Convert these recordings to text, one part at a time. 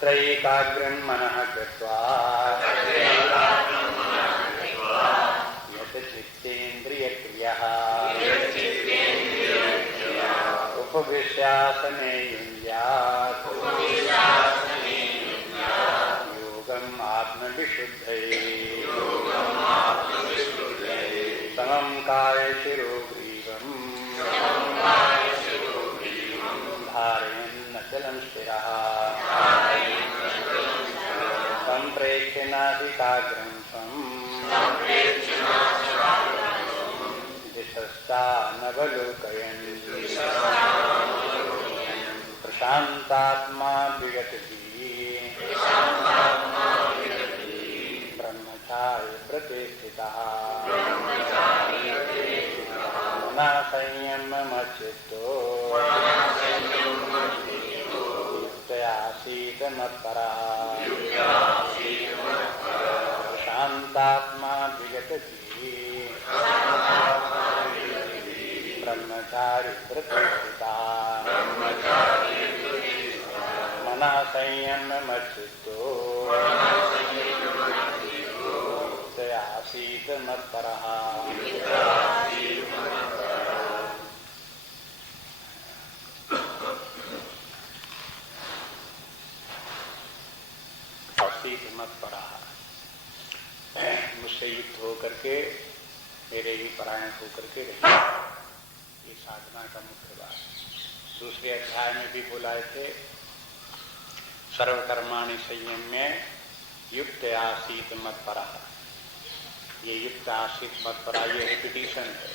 तत्रैकाग्रं मनः कृत्वा यत् चित्तेन्द्रियक्रियः उपविश्यासने युञ्ज्यात् योगम् आत्मविशुद्धये समं कायशिरोग्रीवम् धारयन्नचलं स्थिरः सम्प्रेक्ष्य नासिकाग्रं स्वम् दिशश्चानवलोकयन् प्रशान्तात्मा विगतभिः ब्रह्मचार्य प्रतिष्ठितः मना संयममच्चित्तो युक्तयासीत मत्परः प्रशान्तात्मा विगतभिः ब्रह्मचार्य प्रतिष्ठितः मना संयममच्चित्तो युक्तयासीत मत्परः मुझसे युक्त होकर के मेरे ही परायण होकर के रहिए, ये साधना का मुख्य बात। दूसरे अध्याय में भी बुलाए थे सर्वकर्माणि संयम्य युक्त आसीत मत्परः। ये युक्त आसीत मत्परः ये रिपीटिशन है,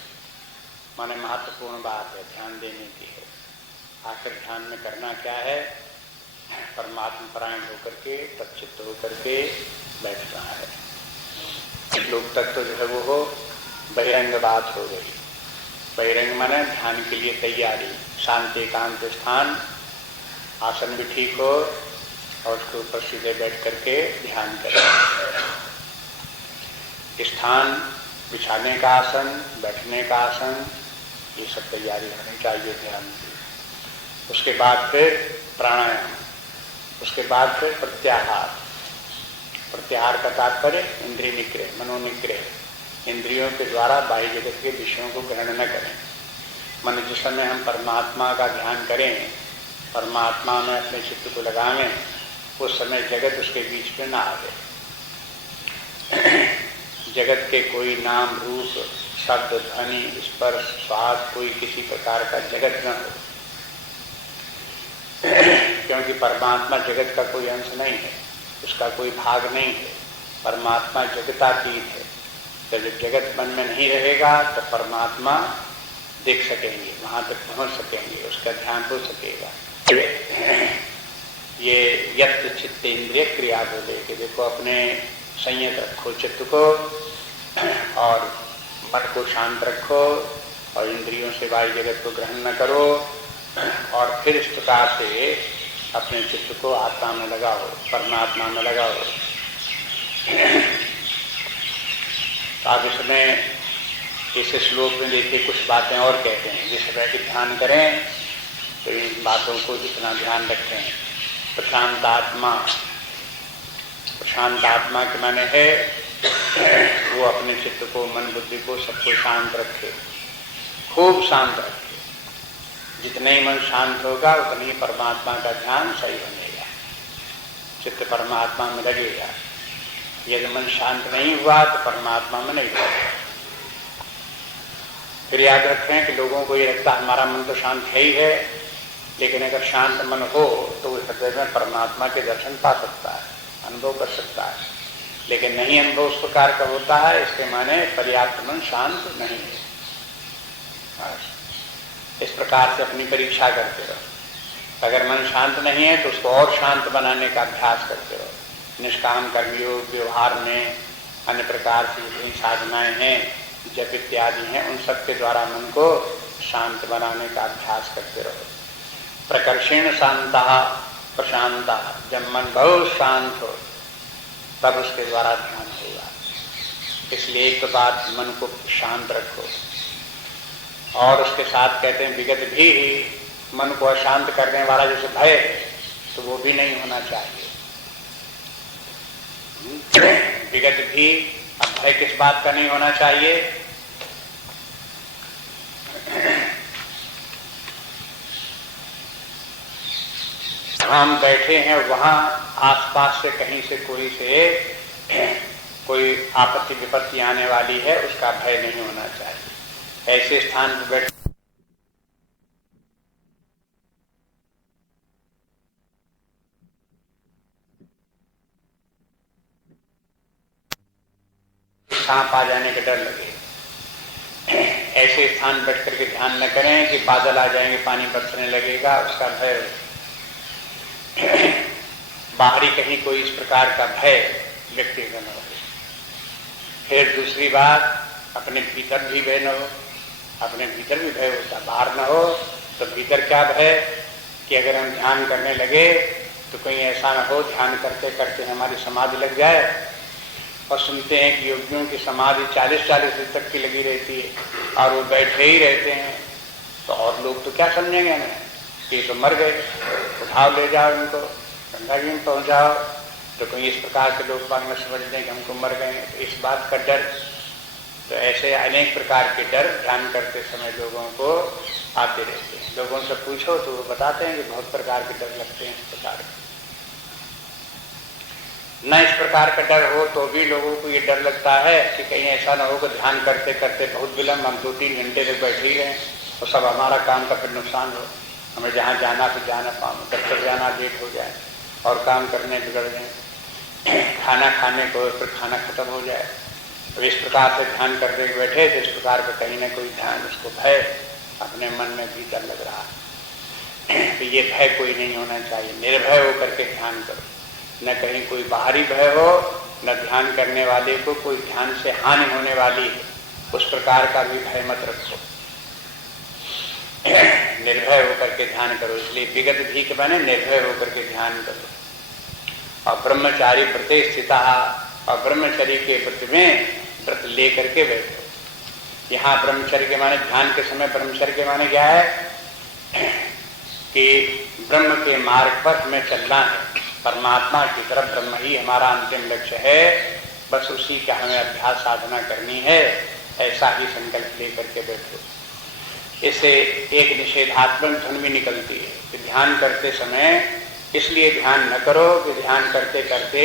माने महत्वपूर्ण बात है, ध्यान देने की है। आखिर ध्यान में करना क्या है? परमात्मा परायण होकर के तच्चित्त होकर के बैठना है। लोग तक तो जो है वो हो बहिरंग बात हो गई। बहिरंग माने ध्यान के लिए तैयारी, शांति एकांत स्थान, आसन भी ठीक हो और उसके ऊपर सीधे बैठ करके ध्यान करें। स्थान, बिछाने का आसन, बैठने का आसन, ये सब तैयारी होनी चाहिए ध्यान की। उसके बाद फिर प्राणायाम, उसके बाद फिर प्रत्याहार। प्रत्याहार का तात्पर्य इंद्रिय निग्रह, मनोनिग्रह। इंद्रियों के द्वारा बाह्य जगत के विषयों को ग्रहण न करें। मन जिस समय हम परमात्मा का ध्यान करें, परमात्मा में अपने चित्त को लगावें, उस समय जगत उसके बीच में ना आवे। जगत के कोई नाम, रूप, शब्द, ध्वनि, स्पर्श, स्वाद, कोई किसी प्रकार का जगत न हो, क्योंकि परमात्मा जगत का कोई अंश नहीं है, उसका कोई भाग नहीं है। परमात्मा जगतातीत है। जब जगत मन में नहीं रहेगा तो परमात्मा देख सकेंगे, वहां तक पहुंच सकेंगे, उसका ध्यान हो सकेगा। ये यत् चित्त इंद्रिय क्रिया बोले कि देखो अपने संयत रखो चित्त को और मन को शांत रखो और इंद्रियों से बाह्य जगत को ग्रहण न करो और फिर इस प्रकार से अपने चित्त को आत्मा में लगाओ, परमात्मा में लगाओ। तो आप इसमें इस श्लोक में देखिए कुछ बातें और कहते हैं। जिस समय कि ध्यान करें तो इन बातों को जितना ध्यान रखें। प्रशांत आत्मा, प्रशांत आत्मा के माने है वो अपने चित्त को, मन बुद्धि को, सबको शांत रखे, खूब शांत रखे। जितने ही मन शांत होगा उतनी ही परमात्मा का ध्यान सही बनेगा, चित्त परमात्मा में लगेगा। यदि मन शांत नहीं हुआ तो परमात्मा में नहीं लगेगा। फिर याद रखें कि लोगों को ये लगता है हमारा मन तो शांत है ही है, लेकिन अगर शांत मन हो तो वो हृदय में परमात्मा के दर्शन पा सकता है, अनुभव कर सकता है। लेकिन नहीं अनुभव उस प्रकार का होता है, इसके माने पर्याप्त मन शांत नहीं है। इस प्रकार से अपनी परीक्षा करते रहो। अगर मन शांत नहीं है तो उसको और शांत बनाने का अभ्यास करते रहो। निष्काम कर्मयोग, व्यवहार में अन्य प्रकार से जितनी साधनाएं हैं, जप इत्यादि हैं, उन सब के द्वारा मन को शांत बनाने का अभ्यास करते रहो। प्रकर्षेण शांता प्रशांता, जब मन बहुत शांत हो तब उसके द्वारा ध्यान होगा। इसलिए एक बात, मन को शांत रखो। और उसके साथ कहते हैं विगत भी मन को अशांत करने वाला जैसे भय है तो वो भी नहीं होना चाहिए। विगत भी। अब भय किस बात का नहीं होना चाहिए? हम बैठे हैं वहां आसपास से कहीं से कोई आपत्ति विपत्ति आने वाली है, उसका भय नहीं होना चाहिए। ऐसे स्थान पर बैठ सांप आ जाने का डर लगे, ऐसे स्थान बैठ करके ध्यान न करें कि बादल आ जाएंगे, पानी बरसने लगेगा, उसका भय। बाहरी कहीं कोई इस प्रकार का भय व्यक्ति का न हो। फिर दूसरी बात, अपने भीतर भी भय न हो। अपने भीतर भी भय होता, बाहर न हो तो भीतर क्या भय कि अगर हम ध्यान करने लगे तो कहीं ऐसा न हो ध्यान करते करते हमारी समाधि लग जाए। और सुनते हैं कि योगियों की समाधि 40-40 दिन तक की लगी रहती है और वो बैठे ही रहते हैं, तो और लोग तो क्या समझेंगे हमें कि तो मर गए, उठाओ ले जाओ इनको, गंगा जी में पहुंचाओ। तो कोई इस प्रकार के लोग बाग में समझ लें कि हमको मर गए। तो इस बात का डर, तो ऐसे अनेक प्रकार के डर ध्यान करते समय लोगों को आते रहते हैं। लोगों से पूछो तो वो बताते हैं कि बहुत प्रकार के डर लगते हैं। इस प्रकार के न इस प्रकार का डर हो तो भी लोगों को ये डर लगता है कि कहीं ऐसा ना हो कि ध्यान करते करते बहुत विलम्ब, हम 2-3 घंटे तक बैठे ही रहें और सब हमारा काम का फिर नुकसान हो। हमें जहाँ जाना फिर जाना पाऊँ, तब तक जाना लेट हो जाए और काम करने बिगड़ जाए, खाना खाने को फिर खाना खत्म हो जाए। तो इस प्रकार से ध्यान करके बैठे तो इस प्रकार का कहीं ना कोई ध्यान, उसको भय अपने मन में भीतर लग रहा है। तो ये भय कोई नहीं होना चाहिए। निर्भय होकर के ध्यान करो, न कहीं कोई बाहरी भय हो, न ध्यान करने वाले को कोई ध्यान से हानि होने वाली है, उस प्रकार का भी भय मत रखो। निर्भय होकर के ध्यान करो। इसलिए विगत भी के बने निर्भय होकर के ध्यान करो। और ब्रह्मचारी व्रते स्थिता, और ब्रह्मचर्य के व्रत में व्रत लेकर के बैठो। यहाँ ब्रह्मचर्य के माने ध्यान के समय ब्रह्मचर्य के माने क्या है कि ब्रह्म के मार्ग पर हमें चलना है, परमात्मा की तरफ, ब्रह्म ही हमारा अंतिम लक्ष्य है, बस उसी का हमें अभ्यास साधना करनी है, ऐसा ही संकल्प लेकर के बैठो। इससे एक निषेधात्मक धुन भी निकलती है कि ध्यान करते समय इसलिए ध्यान न करो कि ध्यान करते करते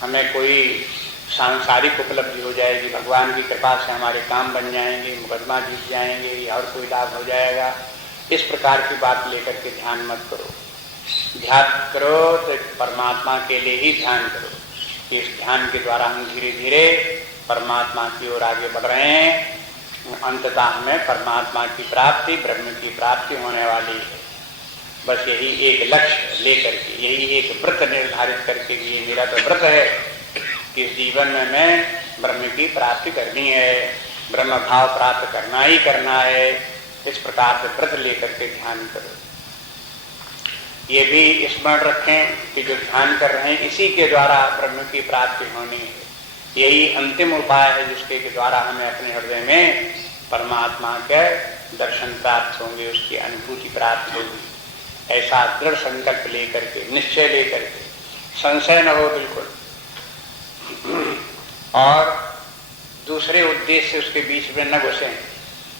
हमें कोई सांसारिक उपलब्धि हो जाएगी, भगवान की कृपा से हमारे काम बन जाएंगे, मुकदमा जीत जाएंगे या और कोई लाभ हो जाएगा। इस प्रकार की बात लेकर के ध्यान मत करो। ध्यान करो तो परमात्मा के लिए ही ध्यान करो। इस ध्यान के द्वारा हम धीरे धीरे परमात्मा की ओर आगे बढ़ रहे हैं। अंततः हमें परमात्मा की प्राप्ति, ब्रह्म की प्राप्ति होने वाली है। बस यही एक लक्ष्य लेकर के, यही एक व्रत निर्धारित करके, ये मेरा तो व्रत है कि इस जीवन में मैं ब्रह्म की प्राप्ति करनी है, ब्रह्म भाव प्राप्त करना ही करना है। इस प्रकार से व्रत लेकर के ध्यान करो। ये भी स्मरण रखें कि जो ध्यान कर रहे हैं इसी के द्वारा ब्रह्म की प्राप्ति होनी है। यही अंतिम उपाय है जिसके द्वारा हमें अपने हृदय में परमात्मा के दर्शन प्राप्त होंगे, उसकी अनुभूति प्राप्त होगी। ऐसा दृढ़ संकल्प लेकर के, निश्चय लेकर के, संशय न हो बिल्कुल, और दूसरे उद्देश्य उसके बीच में न घुसे।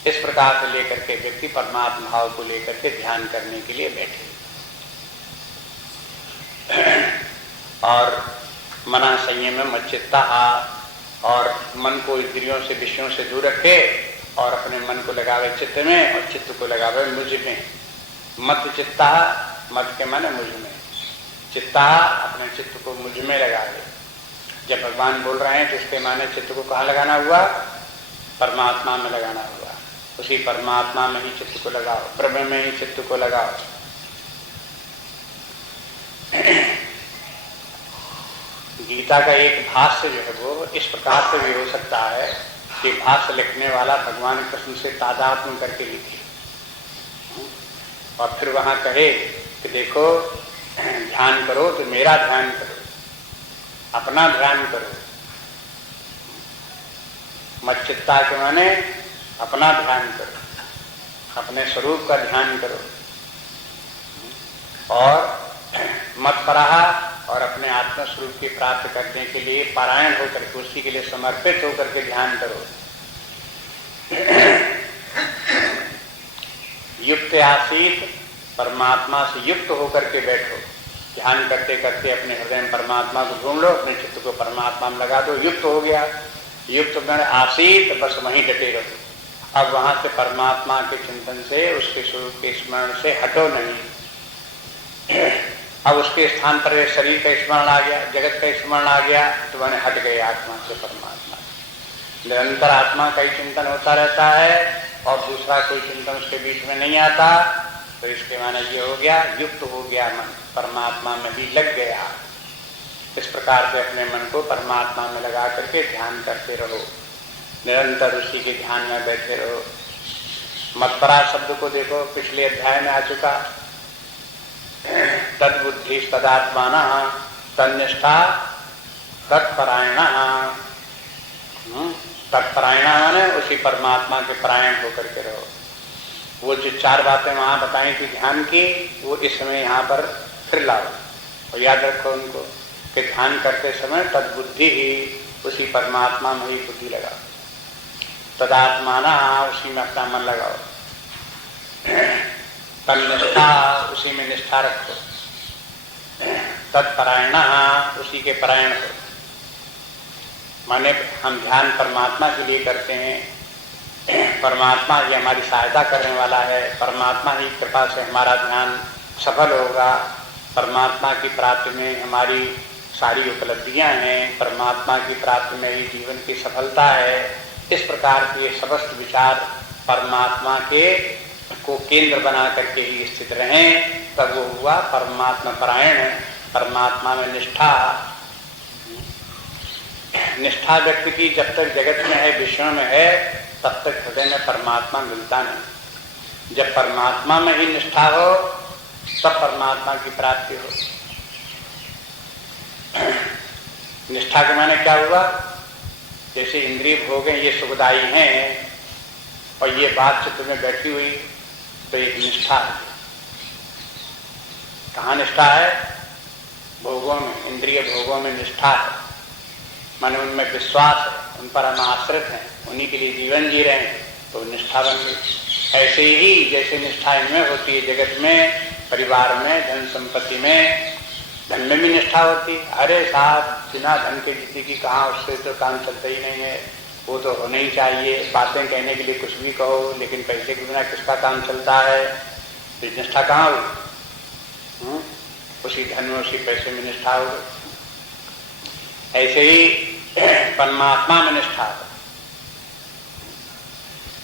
इस प्रकार से लेकर के व्यक्ति परमात्मा भाव को लेकर के ध्यान करने के लिए बैठे और मना संयम में मच्चित्ता, और मन को इंद्रियों से, विषयों से दूर रखे और अपने मन को लगावे चित्त में और चित्त को लगावे मुझ में। मत चित्ता, मत के माने मुझ में, चित्ता अपने चित्त को मुझ में लगावे। जब भगवान बोल रहे हैं तो उसके माने चित्त को कहाँ लगाना हुआ? परमात्मा में लगाना हुआ। उसी परमात्मा में ही चित्त को लगाओ, ब्रह्म में ही चित्त को लगाओ। गीता का एक भाष्य जो है वो इस प्रकार से भी हो सकता है कि भाष्य लिखने वाला भगवान कृष्ण से तादात्म्य करके लिखे और फिर वहां कहे कि देखो ध्यान करो तो मेरा ध्यान करो, अपना ध्यान करो। मच्चित्ता के माने अपना ध्यान करो, अपने स्वरूप का ध्यान करो। और मत परहा, और अपने आत्मस्वरूप की प्राप्त करने के लिए पारायण होकर के, उसी के लिए समर्पित होकर के ध्यान करो। युक्त आसीत, परमात्मा से युक्त होकर के बैठो। ध्यान करते करते अपने हृदय में परमात्मा को ढूंढ लो, अपने चित्त को परमात्मा में लगा दो। युक्त हो गया, युक्त में आसीत, बस वहीं डटे रहो। अब वहां से परमात्मा के चिंतन से, उसके स्वरूप के स्मरण से हटो नहीं। अब उसके स्थान पर शरीर का स्मरण आ गया, जगत का स्मरण आ गया, तो मैंने हट गए आत्मा से परमात्मा। निरंतर आत्मा का ही चिंतन होता रहता है और दूसरा कोई चिंतन उसके बीच में नहीं आता, तो इसके माने ये हो गया, युक्त हो गया मन, परमात्मा में भी लग गया। इस प्रकार से अपने मन को परमात्मा में लगा करके ध्यान करते रहो, निरंतर उसी के ध्यान में बैठे रहो। मत्परा शब्द को देखो, पिछले अध्याय में आ चुका। तद्बुद्धि तदात्मान तन्निष्ठा तत्परायण। तत्परायण माने उसी परमात्मा के परायण होकर के रहो। वो जो 4 बातें वहां बताई थी ध्यान की, वो इस समय यहाँ पर फिर लाओ और याद रखो उनको कि ध्यान करते समय तद्बुद्धि ही, उसी परमात्मा में ही बुद्धि लगाओ। तदात्माना, उसी में अपना मन लगाओ। तन्निष्ठा, उसी में निष्ठा रखो। तत्परायण, उसी के परायण हो। माने हम ध्यान परमात्मा के लिए करते हैं, परमात्मा ही हमारी सहायता करने वाला है, परमात्मा ही कृपा से हमारा ध्यान सफल होगा, परमात्मा की प्राप्ति में हमारी सारी उपलब्धियां हैं, परमात्मा की प्राप्ति में ही जीवन की सफलता है। इस प्रकार के समस्त विचार परमात्मा के को केंद्र बना करके ही स्थित रहें, तब वो हुआ परमात्मा परायण। परमात्मा में निष्ठा, निष्ठा व्यक्ति की जब तक जगत में है, विश्व में है, तब तक हृदय में परमात्मा मिलता नहीं। जब परमात्मा में ही निष्ठा हो, तब परमात्मा की प्राप्ति हो। निष्ठा के माने क्या हुआ? जैसे इंद्रिय भोगें ये सुखदायी हैं और ये बात चित्त में बैठी हुई, तो एक निष्ठा है। कहाँ निष्ठा है? भोगों में, इंद्रिय भोगों में निष्ठा है। माने उनमें विश्वास है, उन पर हम आश्रित हैं, उन्हीं के लिए जीवन जी रहे हैं, तो निष्ठा बन गई। ऐसे ही जैसे निष्ठा इनमें होती है, जगत में, परिवार में, धन संपत्ति में, धन में भी निष्ठा होती। अरे साहब, बिना धन के जिंदगी की कहाँ, उससे तो काम चलता ही नहीं है, वो तो होना ही चाहिए। बातें कहने के लिए कुछ भी कहो, लेकिन पैसे के बिना किसका काम चलता है? तो निष्ठा कहाँ हुई? उसी धन में, उसी पैसे में निष्ठा हो। ऐसे ही परमात्मा में निष्ठा हो।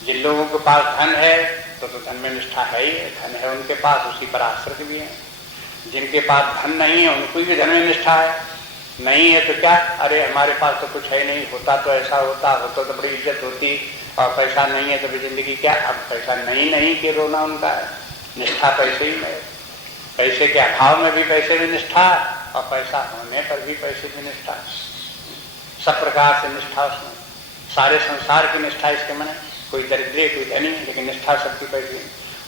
जिन लोगों के पास धन है तो धन में निष्ठा है ही, धन है उनके पास, उसी पर आश्रित भी है। जिनके पास धन नहीं है, उनको भी धन में निष्ठा है। नहीं है तो क्या, अरे हमारे पास तो कुछ है नहीं, होता तो ऐसा होता तो बड़ी इज्जत होती, और पैसा नहीं है तो भी जिंदगी क्या। अब पैसा नहीं के रोना उनका है, निष्ठा पैसे ही में। पैसे के अभाव में भी पैसे में निष्ठा, और पैसा होने पर भी पैसे में निष्ठा। सब प्रकार से निष्ठा उसमें, सारे संसार की निष्ठा इसके मन। कोई दरिद्र, कोई धनी, लेकिन निष्ठा सबकी पैसे।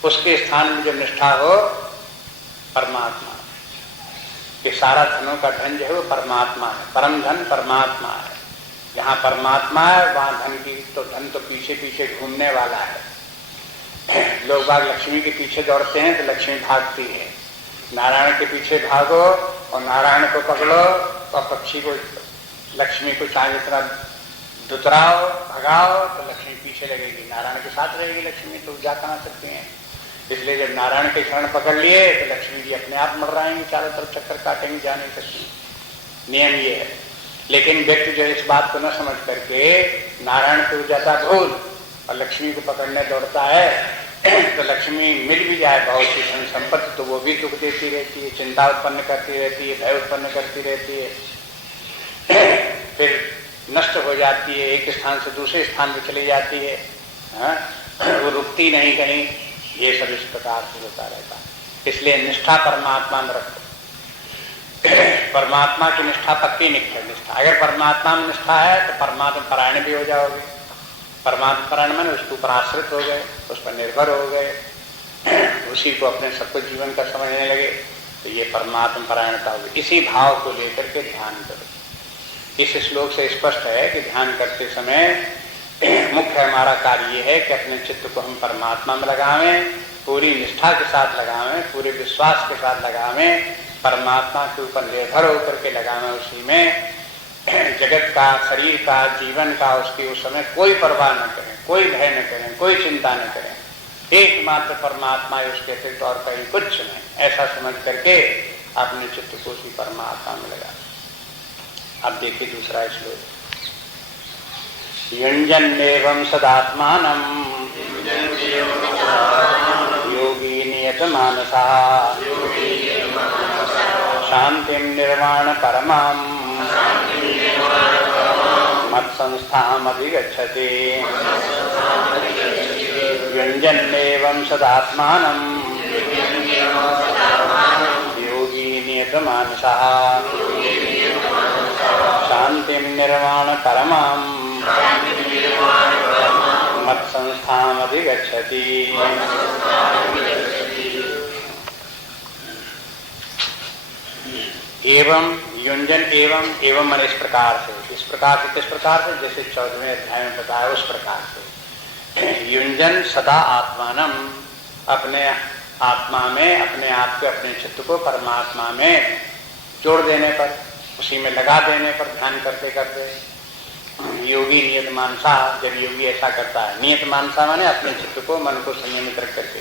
उसके स्थान में जब निष्ठा हो परमात्मा, कि सारा धनों का धन जो है वो परमात्मा है, परम धन परमात्मा है। जहाँ परमात्मा है वहाँ धन की तो धन तो पीछे पीछे घूमने वाला है। लोग बाग लक्ष्मी के पीछे दौड़ते हैं तो लक्ष्मी भागती है। नारायण के पीछे भागो और नारायण को पकड़ो, और पक्षी को, लक्ष्मी को चाहे जितना दुतराओ भगाओ तो लक्ष्मी पीछे लगेगी, नारायण के साथ रहेगी लक्ष्मी, तो जा कहाँ सकते हैं। इसलिए जब नारायण के चरण पकड़ लिए तो लक्ष्मी जी अपने आप मर आएंगी, चारों तरफ चक्कर काटेंगे, जा नहीं सकती। नियम ये है। लेकिन व्यक्ति जो इस बात को न समझ करके नारायण को जाता भूल और लक्ष्मी को पकड़ने दौड़ता है, तो लक्ष्मी मिल भी जाए बहुत सी धन संपत्ति तो वो भी दुख देती रहती है, चिंता उत्पन्न करती रहती है, भय उत्पन्न करती रहती है, फिर नष्ट हो जाती है, एक स्थान से दूसरे स्थान पर चली जाती है, वो रुकती नहीं कहीं। ये सब इस प्रकार से होता रहता है। इसलिए निष्ठा परमात्मा में रखो। परमात्मा की निष्ठा पक्की निष्ठा। अगर परमात्मा में निष्ठा है तो परमात्मा परायण भी हो जाओगे। परमात्मा परायण में उसके ऊपर आश्रित हो गए, उस पर निर्भर हो गए, उसी को अपने सब कुछ जीवन का समझने लगे, तो ये परमात्मा परायणता हुई। इसी भाव को लेकर के ध्यान करो। इस श्लोक से स्पष्ट है कि ध्यान करते समय मुख्य हमारा कार्य ये है कि अपने चित्त को हम परमात्मा में लगावें, पूरी निष्ठा के साथ लगावें, पूरे विश्वास के साथ लगावें, परमात्मा के ऊपर निर्भर होकर के लगावें। उसी में जगत का, शरीर का, जीवन का, उसकी उस समय कोई परवाह न करें, कोई भय न करें, कोई चिंता न करें। एकमात्र परमात्मा है, उसके अतिरिक्त और कहीं कुछ नहीं, ऐसा समझ करके अपने चित्त को उसी परमात्मा में लगा। अब देखिए दूसरा श्लोक। युञ्जन्नेवं सदात्मानं योगी नियतमानसः शान्तिं निर्वाण परमां मत्संस्थामधिगच्छति। युञ्जन्नेवं सदात्मानं योगी नियतमानसः शान्तिं निर्वाण परमां मत्संस्थामधिगच्छति। एवं युञ्जन एवं मन इस प्रकार से, किस प्रकार से जैसे 14वें अध्याय में बताया उस प्रकार से। युञ्जन सदा आत्मानम, अपने आत्मा में अपने आप के, अपने चित्त को परमात्मा में जोड़ देने पर, उसी में लगा देने पर, ध्यान करते करते। योगी नियत मानसा, जब योगी ऐसा करता है, नियत मानसा माने अपने चित्त को, मन को संयमित रख करके,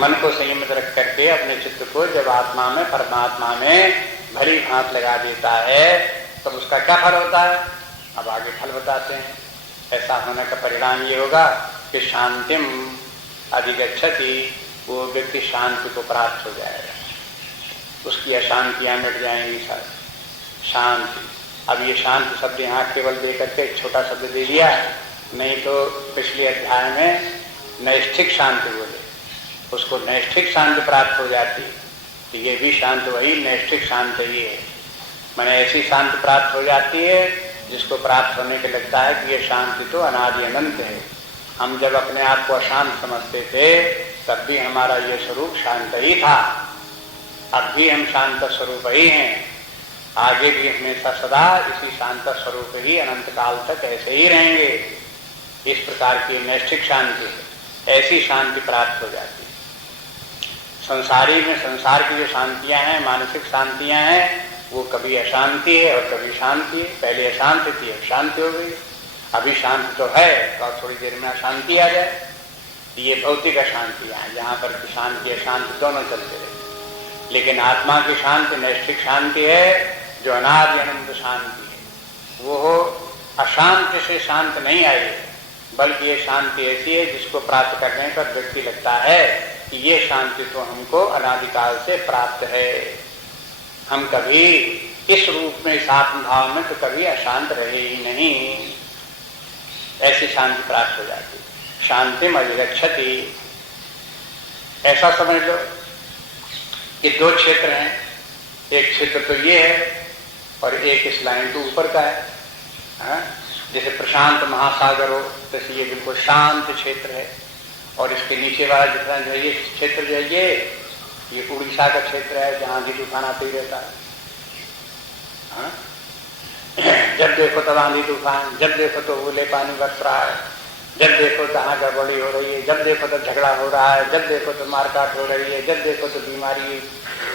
मन को संयमित रख करके अपने चित्त को जब आत्मा में, परमात्मा में भली भांत लगा देता है, तब तो उसका क्या फल होता है? अब आगे फल बताते हैं। ऐसा होने का परिणाम ये होगा कि शांतिम अधिगच्छति, वो व्यक्ति शांति को प्राप्त हो जाएगा, उसकी अशांतियां मिट जाएंगी सब। शांति, अब ये शांति शब्द यहाँ केवल दे करके एक छोटा शब्द दे दिया, नहीं तो पिछले अध्याय में नैष्ठिक शांति बोले, उसको नैष्ठिक शांति प्राप्त हो जाती। तो ये भी शांति वही नैष्ठिक शांति ही है, माने ऐसी शांति प्राप्त हो जाती है जिसको प्राप्त होने के लगता है कि ये शांति तो अनादि अनंत है। हम जब अपने आप को अशांत समझते थे तब भी हमारा ये स्वरूप शांत ही था, अब भी हम शांत स्वरूप ही हैं, आगे भी हमेशा सदा इसी शांत स्वरूप ही अनंत काल तक ऐसे ही रहेंगे। इस प्रकार की नैष्ठिक शांति, ऐसी शांति प्राप्त हो जाती। संसारी में, संसार की जो शांतियां हैं, मानसिक शांतियां हैं, वो कभी अशांति है और कभी शांति है। पहले अशांति थी, अब शांति हो गई। अभी शांति तो है, तो थोड़ी देर में अशांति आ जाए। ये भौतिक अशांतियां हैं, जहां पर शांति अशांति दोनों चलते रहे। लेकिन आत्मा की शांति नैष्ठिक शांति है, जो अनादि अनंत शांति है। वो अशांति से शांत नहीं आई है, बल्कि ये शांति ऐसी है जिसको प्राप्त करने पर व्यक्ति लगता है कि ये शांति तो हमको अनादिकाल से प्राप्त है। हम कभी इस रूप में, इस आत्म भाव में तो कभी अशांत रहे ही नहीं। ऐसी शांति प्राप्त हो जाती। शांतिम अधिगच्छति, ऐसा समझ लो कि दो क्षेत्र हैं, एक क्षेत्र तो ये है और एक इस लाइन के ऊपर का है। जैसे प्रशांत महासागर हो, जैसे ये बिल्कुल शांत क्षेत्र है, और इसके नीचे वाला जितना जो ये क्षेत्र जो है ये उड़ीसा का क्षेत्र है, जहां आंधी तूफान आते ही रहता है। जब देखो तब आंधी तूफान, जब देखो तो ओले पानी बरस रहा है, जब देखो तहाँ गड़बड़ी हो रही है, जब देखो तो झगड़ा हो रहा है, जब देखो तो मारकाट हो रही है, जब देखो तो बीमारी,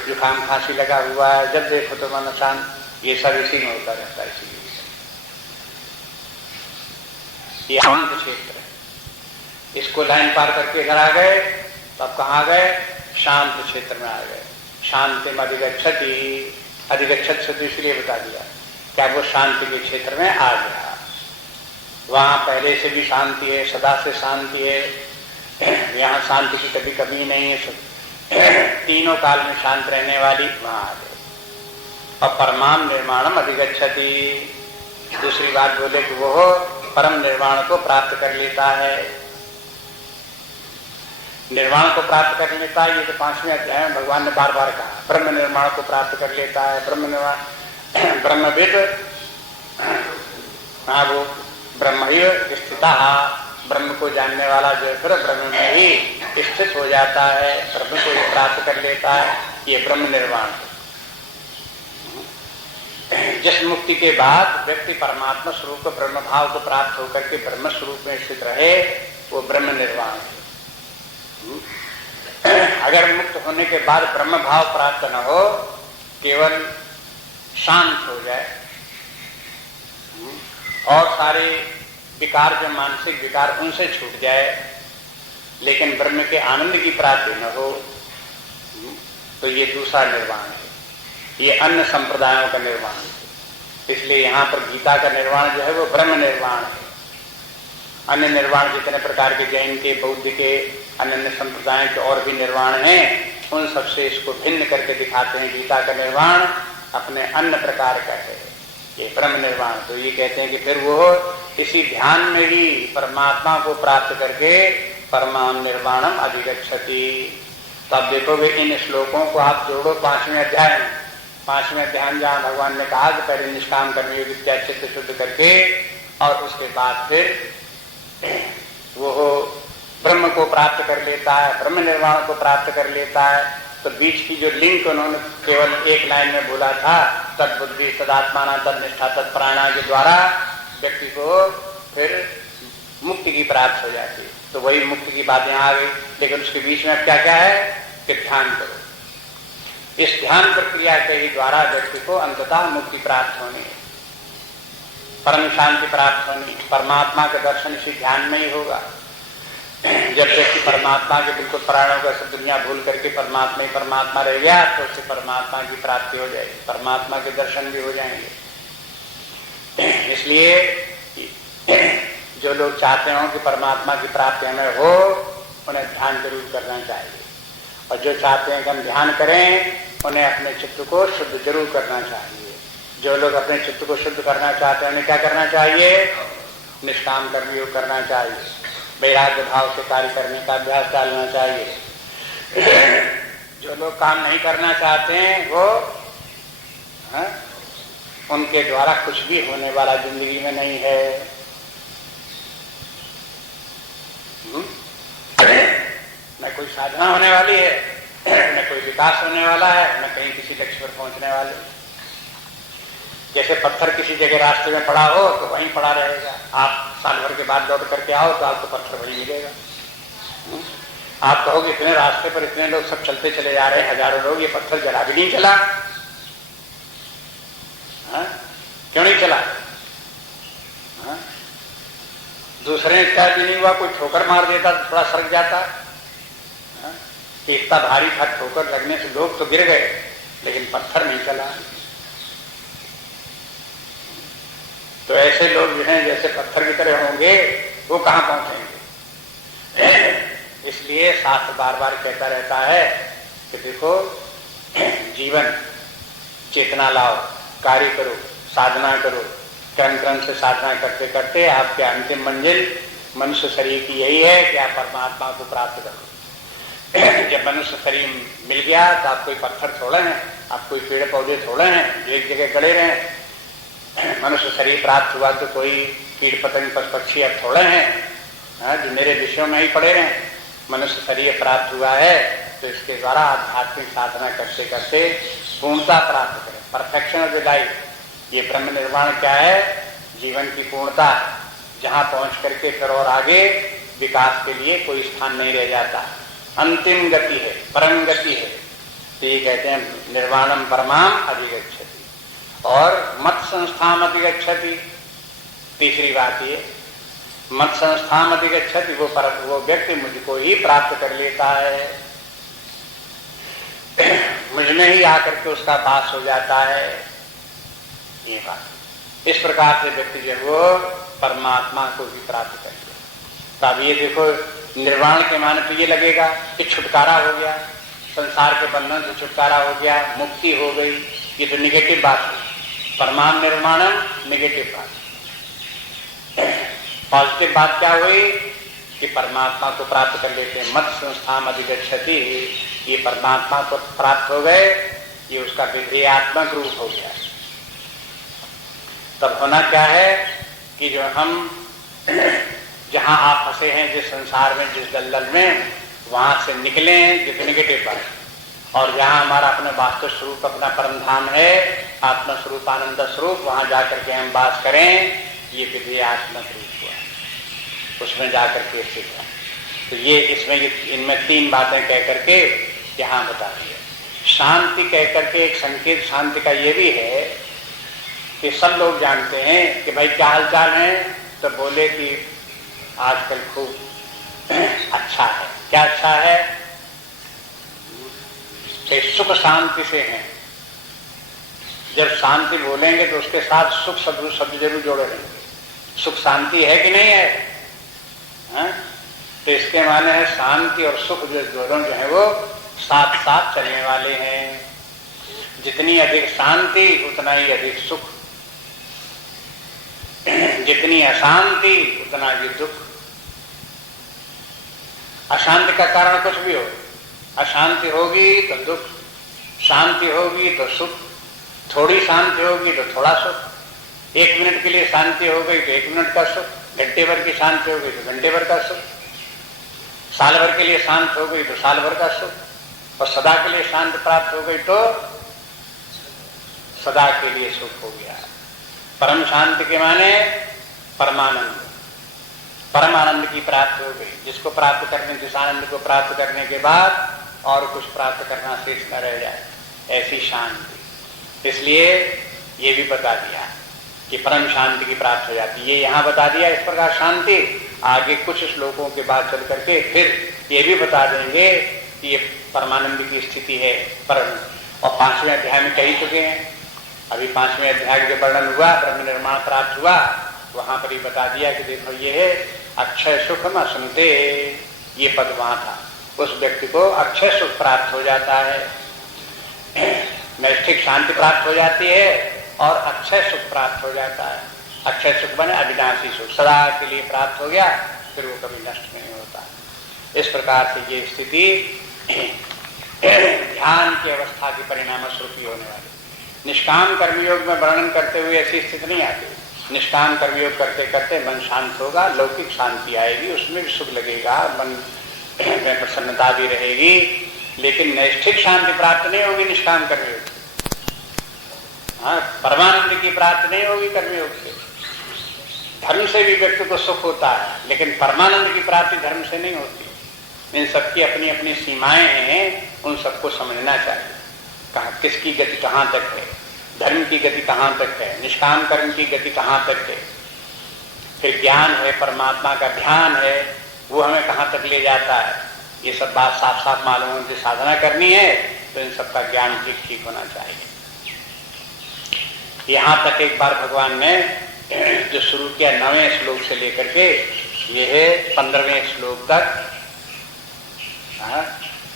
जुकाम खांसी लगा हुआ है, जब देखो तो मन शांत, ये सब इसी में होता रहता है। इसीलिए ये शांत क्षेत्र है। इसको लाइन पार करके इधर आ गए, तब कहाँ गए? शांत क्षेत्र में आ गए। शांति में अधिगच्छति, अधिगच्छत से तो इसलिए बता दिया क्या वो शांति के क्षेत्र में आ गया। वहां पहले से भी शांति है, सदा से शांति है, यहाँ शांति की कभी कमी नहीं है, तीनों काल में शांत रहने वाली वहां आ गए। और परमाम निर्माणम अधिगच्छति, दूसरी बात बोले कि वो परम निर्वाण को प्राप्त कर लेता है। निर्वाण को प्राप्त कर लेता है, ये तो 5वें अध्याय में भगवान ने बार बार कहा। ब्रह्म निर्माण को प्राप्त कर लेता है, ब्रह्म निर्वाण, ब्रह्मविद, हाँ वो ब्रह्म ही स्थिता, ब्रह्म को जानने वाला जो फिर ब्रह्म में ही स्थित हो जाता है, ब्रह्म को प्राप्त कर लेता है। ये ब्रह्म निर्वाण है। जिस मुक्ति के बाद व्यक्ति परमात्मा स्वरूप को, ब्रह्म भाव को प्राप्त होकर के ब्रह्म स्वरूप में स्थित रहे, वो ब्रह्म निर्वाण है। अगर मुक्त होने के बाद ब्रह्म भाव प्राप्त न हो, केवल शांत हो जाए और सारे विकार, जो मानसिक विकार, उनसे छूट जाए, लेकिन ब्रह्म के आनंद की प्राप्ति न हो, तो ये दूसरा निर्वाण है। ये अन्य संप्रदायों का निर्वाण है। इसलिए यहाँ पर गीता का निर्वाण जो है वो ब्रह्म निर्वाण है। अन्य निर्वाण जितने प्रकार के, जैन के, बौद्ध के, अन्य संप्रदायों के और भी निर्वाण हैं, उन सबसे इसको भिन्न करके दिखाते हैं। गीता का निर्वाण अपने अन्य प्रकार का है, ये ब्रह्म निर्वाण। तो ये कहते हैं कि फिर वो इसी ध्यान में ही परमात्मा को प्राप्त करके परमाम निर्वाणम अधिगच्छति। तो अब देखोगे इन श्लोकों को आप जोड़ो 5वें अध्याय में। 5वें अध्याय जहाँ भगवान ने कहा कि पहले निष्काम कर्म योग इत्यादि चित्त शुद्ध करके और उसके बाद फिर वो ब्रह्म को प्राप्त कर लेता है, ब्रह्म निर्वाण को प्राप्त कर लेता है। तो बीच की जो लिंक उन्होंने केवल एक लाइन में बोला था, तद्बुद्धि तदात्माना तदनिष्ठा तत्प्राणा के द्वारा व्यक्ति को फिर मुक्ति की प्राप्त हो जाती है। तो वही मुक्ति की बात यहाँ आ गई। लेकिन उसके बीच में क्या क्या है कि ध्यान करो। इस ध्यान प्रक्रिया के ही द्वारा व्यक्ति को अंततः मुक्ति प्राप्त होनी है, परम शांति प्राप्त होनी। परमात्मा का दर्शन इसी ध्यान में ही होगा। जब व्यक्ति परमात्मा के बिल्कुल प्राणों का सब दुनिया भूल करके परमात्मा ही परमात्मा रह गया, तो उससे परमात्मा की प्राप्ति हो जाएगी, परमात्मा के दर्शन भी हो जाएंगे। इसलिए जो लोग चाहते हो कि परमात्मा की प्राप्ति हमें हो, उन्हें ध्यान जरूर करना चाहिए। और जो चाहते हैं कि हम ध्यान करें, उन्हें अपने चित्त को शुद्ध जरूर करना चाहिए। जो लोग अपने चित्त को शुद्ध करना चाहते हैं, उन्हें क्या करना चाहिए? निष्काम कर्म योग करना चाहिए, वैराग्य भाव से कार्य करने का अभ्यास डालना चाहिए। जो लोग काम नहीं करना चाहते हैं, वो उनके द्वारा कुछ भी होने वाला जिंदगी में नहीं है। न कोई साधना होने वाली है, न कोई विकास होने वाला है, न कहीं किसी लक्ष्य पर पहुंचने वाले। जैसे पत्थर किसी जगह रास्ते में पड़ा हो तो वहीं पड़ा रहेगा। आप साल भर के बाद लौट करके आओ तो आपको पत्थर वहीं मिलेगा। आप कहोगे इतने रास्ते पर इतने लोग सब चलते चले जा रहे हैं, हजारों लोग, ये पत्थर जरा भी नहीं चला। क्यों नहीं चला? दूसरे का भी नहीं हुआ, कोई ठोकर मार देता तो थोड़ा सरक जाता। इतना भारी था, ठोकर लगने से लोग तो गिर गए, लेकिन पत्थर नहीं चला। तो ऐसे लोग जो हैं जैसे पत्थर की तरह होंगे, वो कहां पहुंचेंगे? इसलिए शास्त्र बार बार कहता रहता है कि देखो, जीवन चेतना लाओ, कार्य करो, साधना करो। क्रम क्रम से साधना करते करते आपके अंतिम मंजिल मनुष्य शरीर की यही है कि आप परमात्मा को प्राप्त करो। जब मनुष्य शरीर मिल गया तो आप कोई पत्थर थोड़े हैं, आप कोई पेड़ पौधे थोड़े हैं जो एक जगह खड़े रहे। मनुष्य शरीर प्राप्त हुआ तो कोई कीट पतंग पशु पक्षी अब थोड़े हैं जो मेरे विषयों में ही पड़े रहे। मनुष्य शरीर प्राप्त हुआ है तो इसके द्वारा आध्यात्मिक साधना करते करते पूर्णता प्राप्त करें, परफेक्शन ऑफ द लाइफ। ये ब्रह्म निर्वाण क्या है? जीवन की पूर्णता, जहां पहुंच करके फिर और आगे विकास के लिए कोई स्थान नहीं रह जाता। अंतिम गति है, परम गति है। तो ये कहते हैं निर्वाणम परमाम अधिगच्छति और मत संस्थाम अधिगच्छति। तीसरी बात ये, मत संस्थाम अधिगच्छति, वो व्यक्ति मुझको ही प्राप्त कर लेता है, मुझ में ही आकर के उसका वास हो जाता है। ये बात, इस प्रकार से व्यक्ति जो वो परमात्मा को भी प्राप्त कर लिया। तो अब ये देखो, निर्वाण के माने तो ये लगेगा कि छुटकारा हो गया, संसार के बंधन से छुटकारा हो गया, मुक्ति हो गई। ये तो निगेटिव बात है। परमाम निर्वाणम निगेटिव बात। पॉजिटिव बात क्या हुई कि परमात्मा को प्राप्त कर लेते हैं। मत संस्थाम अधिगच्छति, ये परमात्मा को प्राप्त हो गए, ये उसका विधेयात्मक रूप हो गया। तब होना क्या है कि जो हम जहां आप फंसे हैं, जिस संसार में, जिस दलदल में, वहां से निकलें। जिस निगेटिव बात, और जहाँ हमारा अपना वास्तव स्वरूप अपना परम धाम है, आत्मा स्वरूप आनंद स्वरूप, वहां जाकर के हम वास करें, ये विधि आत्मा स्वरूप हुआ, उसमें जाकर के स्थित है। तो ये इसमें इनमें तीन बातें कह करके यहाँ बता दी है। शांति कह करके एक संकेत शांति का ये भी है कि सब लोग जानते हैं कि भाई क्या हालचाल है, तो बोले कि आजकल खूब अच्छा है। क्या अच्छा है? कि सुख शांति से हैं। जब शांति बोलेंगे तो उसके साथ सुख शब्द जरूर जोड़े रहेंगे। सुख शांति है कि नहीं है? हा? तो इसके माने है शांति और सुख जो दोनों जो है वो साथ साथ चलने वाले हैं। जितनी अधिक शांति उतना ही अधिक सुख, जितनी अशांति उतना ही दुख। अशांति का कारण कुछ भी हो, अशांति होगी तो दुख, शांति होगी तो सुख, थोड़ी शांति होगी तो थोड़ा सुख। 1 मिनट के लिए शांति हो गई तो 1 मिनट का सुख, घंटे भर की शांति हो गई तो घंटे भर का सुख, साल भर के लिए शांत हो गई तो साल भर का सुख, और सदा के लिए शांत प्राप्त हो गई तो सदा के लिए सुख हो गया। परम शांति के माने परमानंद, परमानंद की प्राप्ति हो गई। जिसको प्राप्त करने, जिस आनंद को प्राप्त करने के बाद और कुछ प्राप्त करना शेष न रह जाए, ऐसी शांति। इसलिए ये भी बता दिया कि परम शांति की प्राप्ति हो जाती है। ये यहाँ बता दिया इस प्रकार शांति। आगे कुछ श्लोकों के बाद चल करके फिर ये भी बता देंगे कि ये परमानंद की स्थिति है परम। और 5वें अध्याय में कह चुके हैं। अभी 5वें अध्याय के वर्णन हुआ, ब्रह्म निर्माण प्राप्त हुआ, वहां पर ही बता दिया कि देखो ये है अक्षय सुखम असंते, ये पद वहां था। उस व्यक्ति को अक्षय सुख प्राप्त हो जाता है, नैष्ठिक शांति प्राप्त हो जाती है और अक्षय सुख प्राप्त हो जाता है। अक्षय सुख बने अविनाशी सुख, सदा के लिए प्राप्त हो गया, फिर वो कभी नष्ट नहीं होता। इस प्रकार से ये स्थिति ध्यान की अवस्था के परिणाम स्वरूप ही होने वाली। निष्काम कर्मयोग में वर्णन करते हुए ऐसी स्थिति नहीं आती। निष्काम कर्मयोग करते करते मन शांत होगा, लौकिक शांति आएगी, उसमें भी सुख लगेगा, मन में प्रसन्नता भी रहेगी, लेकिन नैष्ठिक शांति प्राप्त नहीं होगी निष्काम कर्मयोग। हाँ, परमानंद की प्राप्ति नहीं होगी कर्मयोग से। धर्म से भी व्यक्ति को सुख होता है, लेकिन परमानंद की प्राप्ति धर्म से नहीं होती। इन सबकी अपनी अपनी सीमाएं हैं, उन सबको समझना चाहिए। कहाँ किसकी गति कहाँ तक है, धर्म की गति कहाँ तक है, निष्काम कर्म की गति कहाँ तक है, फिर ज्ञान है, परमात्मा का ध्यान है, वो हमें कहाँ तक ले जाता है। ये सब बात साफ साफ मालूम होती। साधना करनी है तो इन सबका ज्ञान ठीक ठीक होना चाहिए। यहाँ तक एक बार भगवान ने जो शुरू किया 9वें श्लोक से लेकर के ये है 15वें श्लोक तक,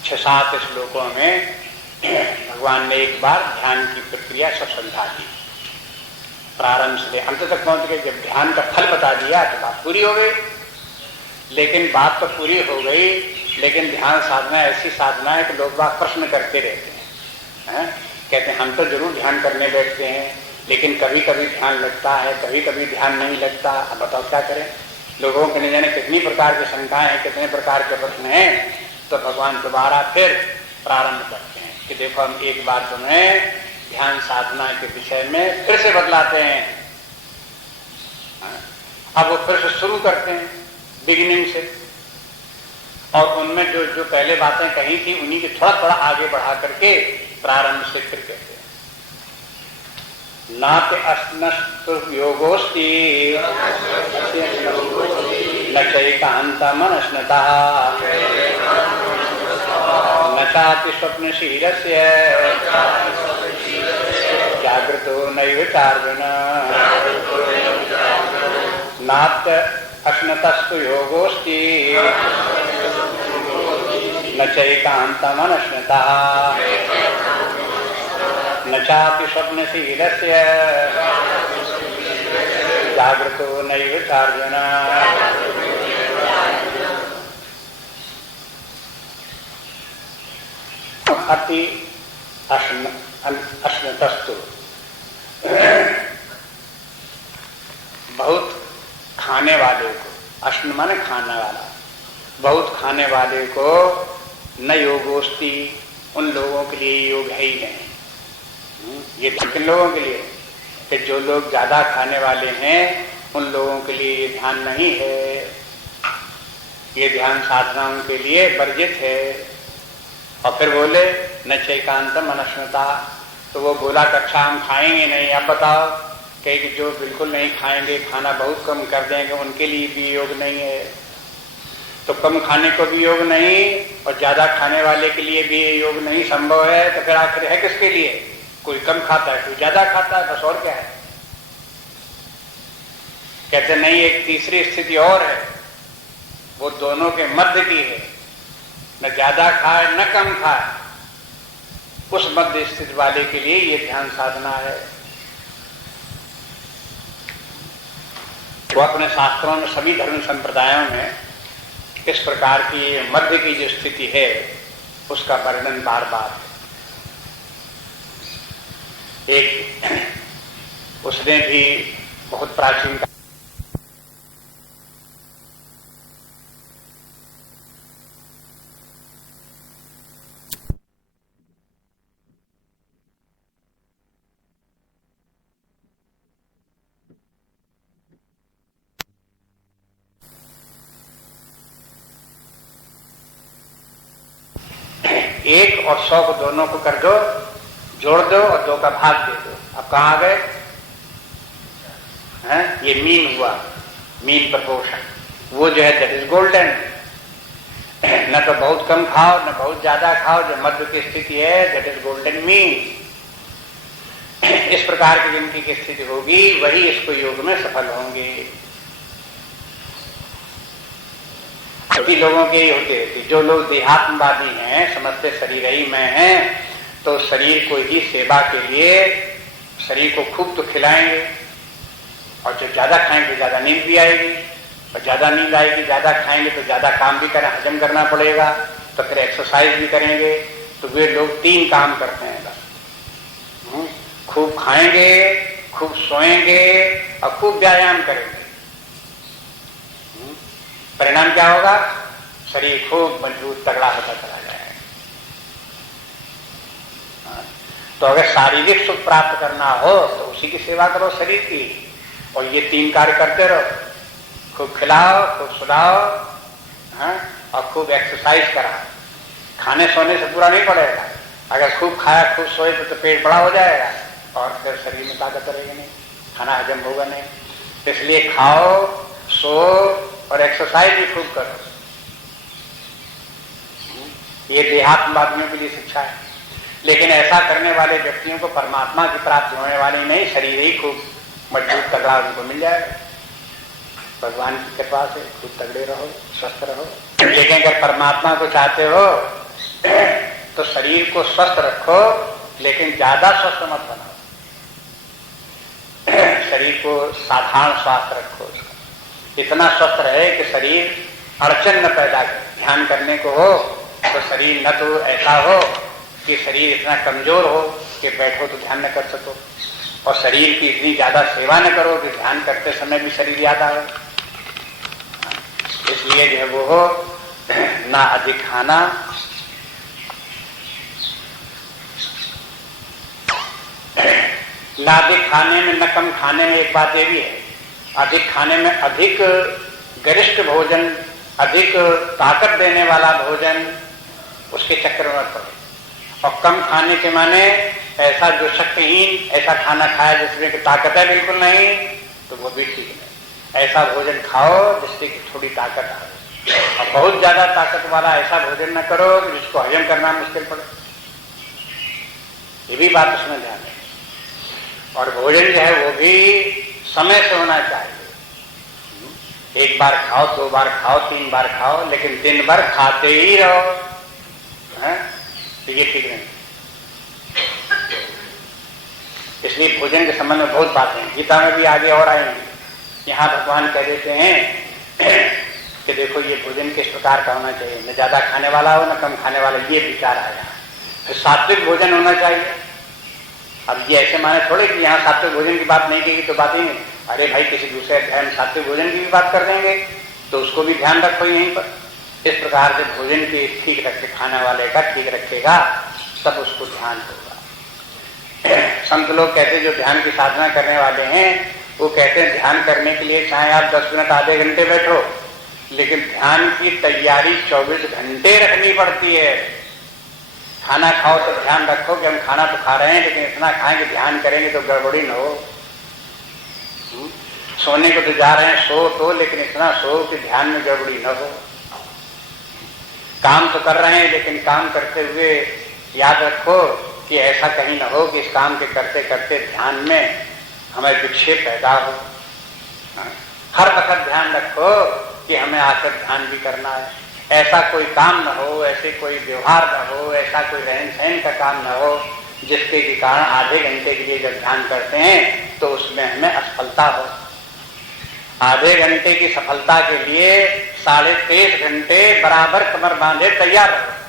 6-7 श्लोकों में भगवान ने एक बार ध्यान की प्रक्रिया सब समझा दी। प्रारंभ से अंत तक पहुंच गए। जब ध्यान का फल बता दिया तो बात पूरी हो गई। लेकिन बात तो पूरी हो गई, लेकिन ध्यान साधना ऐसी साधना है कि लोग बात प्रश्न करते रहते हैं। कहते हैं हम तो जरूर ध्यान करने बैठते हैं, लेकिन कभी कभी ध्यान लगता है, कभी कभी ध्यान नहीं लगता। अब बताओ क्या करें। लोगों के नहीं जाने कितनी प्रकार की शंकाएं हैं, कितने प्रकार के प्रश्न हैं। तो भगवान दोबारा फिर प्रारंभ करते हैं कि देखो हम एक बार तुम्हें ध्यान साधना के विषय में फिर से बतलाते हैं। अब वो फिर से शुरू करते हैं बिगिनिंग से, और उनमें जो जो पहले बातें कही थी उन्हीं के थोड़ा थोड़ा आगे बढ़ा करके प्रारंभ से फिर कहते हैं। नाते अस्नस्तु योगोस्ति न चैकान्ता मनस्नता न चाति स्वप्नशीलस्य जागृतो नैव चार्जुन नात्य अश्नतस्तु योगोस्ति न चैकान्ता मनस्नता न चाति स्वप्नशीलस्य जागृतो नैव चार्जुन। अति अश्नतस्तु, बहुत खाने वाले को, अश्न माने खाने वाला, बहुत खाने वाले को न योगोस्ति, उन लोगों के लिए योग है ही नहीं। ये किन लोगों के लिए कि जो लोग ज्यादा खाने वाले हैं उन लोगों के लिए ये ध्यान नहीं है, ये ध्यान साधनाओं के लिए वर्जित है। और फिर बोले न चैकांतम अनश्नता, तो वो बोला कि अच्छा हम खाएंगे नहीं। अब बताओ कि जो बिल्कुल नहीं खाएंगे, खाना बहुत कम कर देंगे, उनके लिए भी योग नहीं है। तो कम खाने को भी योग नहीं और ज्यादा खाने वाले के लिए भी योग नहीं संभव है। तो फिर आखिर है किसके लिए? कोई कम खाता है, कोई ज्यादा खाता है, बस और क्या है। कहते नहीं, एक तीसरी स्थिति और है, वो दोनों के मध्य की है, न ज्यादा खाए न कम खाए। उस मध्य स्थिति वाले के लिए ये ध्यान साधना है। वो अपने शास्त्रों में, सभी धर्म संप्रदायों में इस प्रकार की मध्य की जो स्थिति है उसका वर्णन बार बार है। एक उसने भी बहुत प्राचीन एक और 100 को दोनों को कर दो, जोड़ दो और 2 का भाग दे दो। अब कहाँ गए हैं? ये मीन हुआ, मीन प्रपोर्शन। वो जो है दैट इज गोल्डन। न तो बहुत कम खाओ न बहुत ज्यादा खाओ, जो मध्य की स्थिति है दैट इज गोल्डन मीन। इस प्रकार की जिनकी की स्थिति होगी वही इसको योग में सफल होंगे। सभी लोगों के ही होते हैं। जो लोग देहात्मवादी हैं, समझते शरीर ही में हैं, तो शरीर को ही सेवा के लिए शरीर को खूब तो खिलाएंगे, और जो ज्यादा खाएंगे ज्यादा नींद भी आएगी, और ज्यादा नींद आएगी, ज्यादा खाएंगे तो ज्यादा काम भी करें, हजम करना पड़ेगा, तो फिर एक्सरसाइज भी करेंगे। तो वे लोग 3 काम करते हैं बस। खूब खाएंगे, खूब सोएंगे और खूब व्यायाम करेंगे। परिणाम क्या होगा? शरीर खूब मजबूत तगड़ा होता चला जाएगा। तो अगर शारीरिक सुख प्राप्त करना हो तो उसी की सेवा करो, शरीर की, और ये 3 कार्य करते रहो। खूब खिलाओ, खूब सुलाओ, और खूब एक्सरसाइज कराओ। खाने सोने से पूरा नहीं पड़ेगा। अगर खूब खाया खूब सोए तो पेट बड़ा हो जाएगा और फिर शरीर में ताकत रहेगी नहीं, खाना हजम होगा नहीं। इसलिए खाओ, सो और एक्सरसाइज भी खूब करो। ये देहात्मवादियों के लिए शिक्षा है। लेकिन ऐसा करने वाले व्यक्तियों को परमात्मा की प्राप्ति होने वाली नहीं, शरीर ही खूब मजबूत तगड़ा उनको मिल जाएगा। भगवान की कृपा से खूब तगड़े रहो, स्वस्थ रहो। लेकिन अगर परमात्मा को चाहते हो तो शरीर को स्वस्थ रखो, लेकिन ज्यादा स्वस्थ मत बनाओ। शरीर को साधारण स्वास्थ्य रखो, इतना स्वस्थ रहे कि शरीर अड़चन न पैदा करे। ध्यान करने को हो तो शरीर न तो ऐसा हो कि शरीर इतना कमजोर हो कि बैठो तो ध्यान न कर सको, और शरीर की इतनी ज्यादा सेवा न करो कि ध्यान करते समय भी शरीर याद आए। इसलिए जो है वो हो ना अधिक खाना, ना अधिक खाने में न कम खाने में। एक बात ये भी है, अधिक खाने में अधिक गरिष्ठ भोजन, अधिक ताकत देने वाला भोजन, उसके चक्कर में मत पड़े। और कम खाने के माने ऐसा जो शक्तिहीन ऐसा खाना खाया जिसमें कि ताकत है बिल्कुल नहीं, तो वो भी ठीक नहीं। ऐसा भोजन खाओ जिससे कि थोड़ी ताकत आए, और बहुत ज्यादा ताकत वाला ऐसा भोजन न करो जिसको हजम करना मुश्किल पड़े। ये भी बात उसमें ध्यान है। और भोजन जो है वो भी समय से होना चाहिए। एक बार खाओ, 2 बार खाओ, 3 बार खाओ, लेकिन दिन भर खाते ही रहो, तो ये ठीक नहीं। इसलिए भोजन के संबंध में बहुत बातें हैं, गीता में भी आगे और आएंगी। यहाँ भगवान कह देते हैं कि देखो ये भोजन किस प्रकार का होना चाहिए, न ज्यादा खाने वाला हो न कम खाने वाला, ये विचार आया। फिर सात्विक भोजन होना चाहिए। अब ये ऐसे माने थोड़े कि यहाँ सात्विक भोजन की बात नहीं की तो बात ही नहीं। अरे भाई, किसी दूसरे अध्याय में सात्विक भोजन की भी बात कर देंगे तो उसको भी ध्यान रखो यहीं पर। इस प्रकार से भोजन की ठीक रखे, खाने वाले का ठीक रखेगा तब उसको ध्यान होगा। संत लोग कहते हैं जो ध्यान की साधना करने वाले हैं वो कहते हैं ध्यान करने के लिए चाहे आप 10 मिनट आधे घंटे बैठो, लेकिन ध्यान की तैयारी 24 घंटे रखनी पड़ती है। खाना खाओ तो ध्यान रखो कि हम खाना तो खा रहे हैं लेकिन इतना खाएं कि ध्यान करेंगे तो गड़बड़ी न हो। सोने को तो जा रहे हैं, सो तो, लेकिन इतना सो कि ध्यान में गड़बड़ी न हो। काम तो कर रहे हैं लेकिन काम करते हुए याद रखो कि ऐसा कहीं न हो कि इस काम के करते करते ध्यान में हमें विक्षेप पैदा हो। हर वक्त ध्यान रखो कि हमें आकर ध्यान भी करना है। ऐसा कोई काम न हो, ऐसे कोई व्यवहार न हो, ऐसा कोई रहन सहन का काम न हो जिसके कारण आधे घंटे के लिए जब ध्यान करते हैं तो उसमें हमें असफलता हो। आधे घंटे की सफलता के लिए 23.5 घंटे बराबर कमर बांधे तैयार रहो।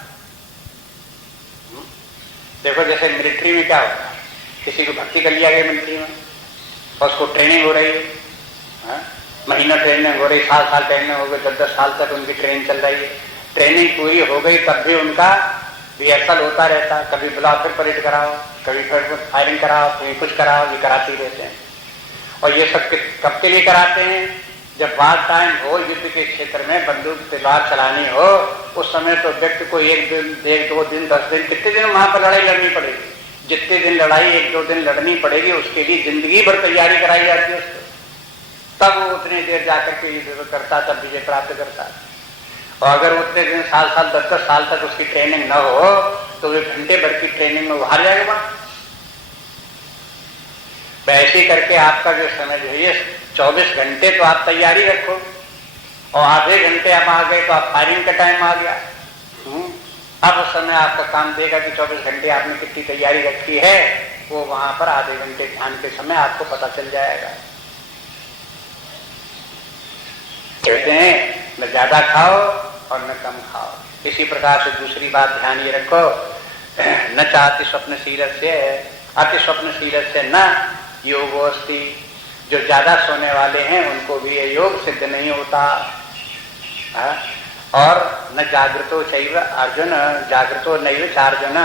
देखो जैसे मिलिट्री में क्या होता है, किसी को भर्ती कर लिया गया मिलिट्री में और उसको ट्रेनिंग हो रही है, महीना ट्रेनिंग हो रही, साल ट्रेनिंग हो गई, 10 साल तक उनकी ट्रेनिंग चल रही है। ट्रेनिंग पूरी हो गई तब भी उनका रिहर्सल होता रहता है, कभी बुलाओ फिर परेड कराओ, कभी फिर फायरिंग कराओ, कभी कुछ कराओ, ये कराते रहते हैं। और ये सब कब के लिए कराते हैं? जब बात टाइम हो, युद्ध के क्षेत्र में बंदूक तलवार चलानी हो, उस समय तो व्यक्ति को 1 दिन 2 दिन 10 दिन कितने दिन वहां पर लड़ाई लड़नी पड़ेगी। जितने दिन लड़ाई 1-2 दिन लड़नी पड़ेगी उसके लिए जिंदगी भर तैयारी कराई जाती है उसको, तब वो उतनी देर जाकर के युद्ध करता, तब विजय प्राप्त करता। और अगर उतने दिन साल 10 साल तक उसकी ट्रेनिंग न हो तो वे घंटे भर की ट्रेनिंग में हार जाएगा। ऐसे करके आपका जो समय जो है 24 घंटे तो आप तैयारी रखो, और आधे घंटे आप आ गए तो आप फायरिंग का टाइम आ गया। अब उस समय आपका काम देगा कि 24 घंटे आपने कितनी तैयारी रखी है, वो वहां पर आधे घंटे ध्यान के समय आपको पता चल जाएगा। कहते हैं न ज्यादा खाओ और न कम खाओ। इसी प्रकार से दूसरी बात ध्यान ये रखो, न चाहती स्वप्नशील से अति स्वप्नशील से न योगोस्ति। जो ज्यादा सोने वाले हैं उनको भी ये योग सिद्ध नहीं होता। और न जागृतो चैव अर्जुन जागृतो नैव चार्जुन।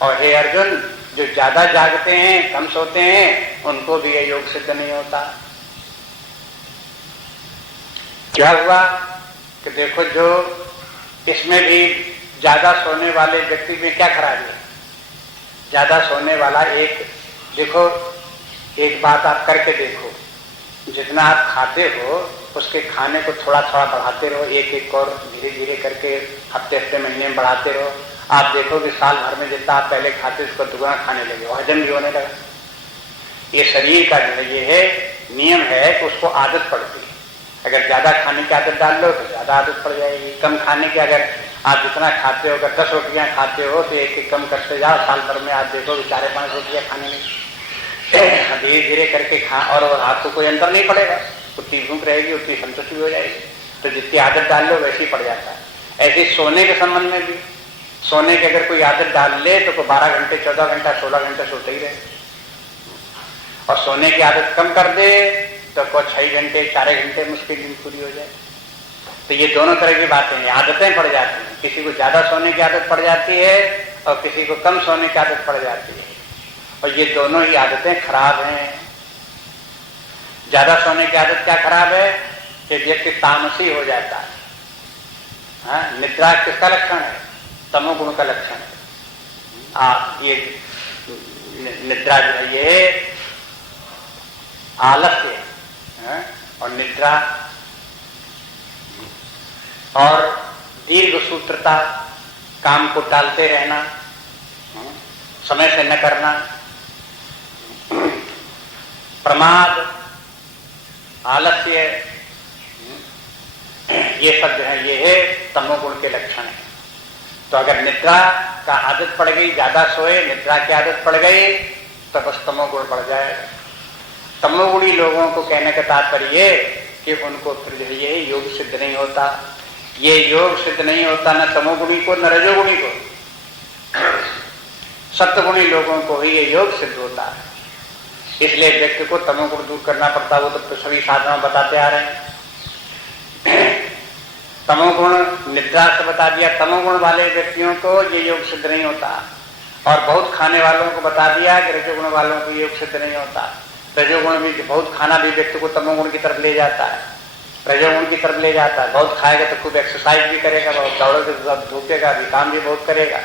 और हे अर्जुन, जो ज्यादा जागते हैं कम सोते हैं उनको भी ये योग सिद्ध नहीं होता। क्या हुआ कि देखो जो इसमें भी ज्यादा सोने वाले व्यक्ति में क्या खराबी है। ज्यादा सोने वाला देखो एक बात आप करके देखो, जितना आप खाते हो उसके खाने को थोड़ा थोड़ा बढ़ाते रहो, एक और धीरे धीरे करके हफ्ते महीने में बढ़ाते रहो। आप देखो कि साल भर में जितना आप पहले खाते उसको दुगना खाने लगे, हजम भी होने लगा। ये शरीर का जो ये है नियम है कि उसको आदत पड़ती है। अगर ज्यादा खाने की आदत डाल लो तो ज्यादा आदत पड़ जाएगी। कम खाने की, अगर आप जितना खाते हो, अगर 10 रोटियां खाते हो तो एक कम करते जाओ, साल भर में आप देखो 4-5 रोटियां खाने में धीरे धीरे करके खा, और आपको कोई अंतर नहीं पड़ेगा। उतनी भूख रहेगी उतनी संतुष्टि हो जाएगी। तो जितनी आदत डाल लो वैसे ही पड़ जाता है। ऐसे सोने के संबंध में भी, सोने की अगर कोई आदत डाल ले तो 12 घंटे 14 घंटा 16 घंटे सोते ही रहे, और सोने की आदत कम कर दे तो 6 घंटे 4 घंटे मुश्किल दिन पूरी हो जाए। तो ये दोनों तरह की बातें हैं, आदतें पड़ जाती हैं। किसी को ज्यादा सोने की आदत पड़ जाती है और किसी को कम सोने की आदत पड़ जाती है, और ये दोनों ही आदतें खराब हैं। ज्यादा सोने की आदत क्या खराब है कि व्यक्ति तामसी हो जाता है। निद्रा किसका लक्षण है? तमोगुण का लक्षण है। ये निद्रा जो है ये आलस्य है, और निद्रा और दीर्घ सूत्रता, काम को टालते रहना, समय से न करना, प्रमाद, आलस्य, ये सब जो है ये है तमोगुण के लक्षण है। तो अगर निद्रा का आदत पड़ गई, ज्यादा सोए, निद्रा की आदत पड़ गई तो बस तमोगुण बढ़ जाएगा। तमोगुणी लोगों को कहने का तात्पर्य कि उनको फिर ये योग सिद्ध नहीं होता। ये योग सिद्ध नहीं होता न तमोगुणी को न रजोगुणी को, सत्वगुणी लोगों को ही ये योग सिद्ध होता है। इसलिए व्यक्ति को तमोगुण दूर करना पड़ता। वो तो सभी साधना बताते आ रहे हैं। तमोगुण निद्रा से बता दिया, तमोगुण वाले व्यक्तियों को ये योग सिद्ध नहीं होता। और बहुत खाने वालों को बता दिया कि रजोगुण वालों को योग सिद्ध नहीं होता। रजोगुण भी, बहुत खाना भी व्यक्ति को तमोगुण की तरफ ले जाता है, रजोगुण की तरफ ले जाता है। बहुत खाएगा तो खूब एक्सरसाइज भी करेगा, बहुत दौड़ेगा, धूपेगा भी, काम भी बहुत करेगा।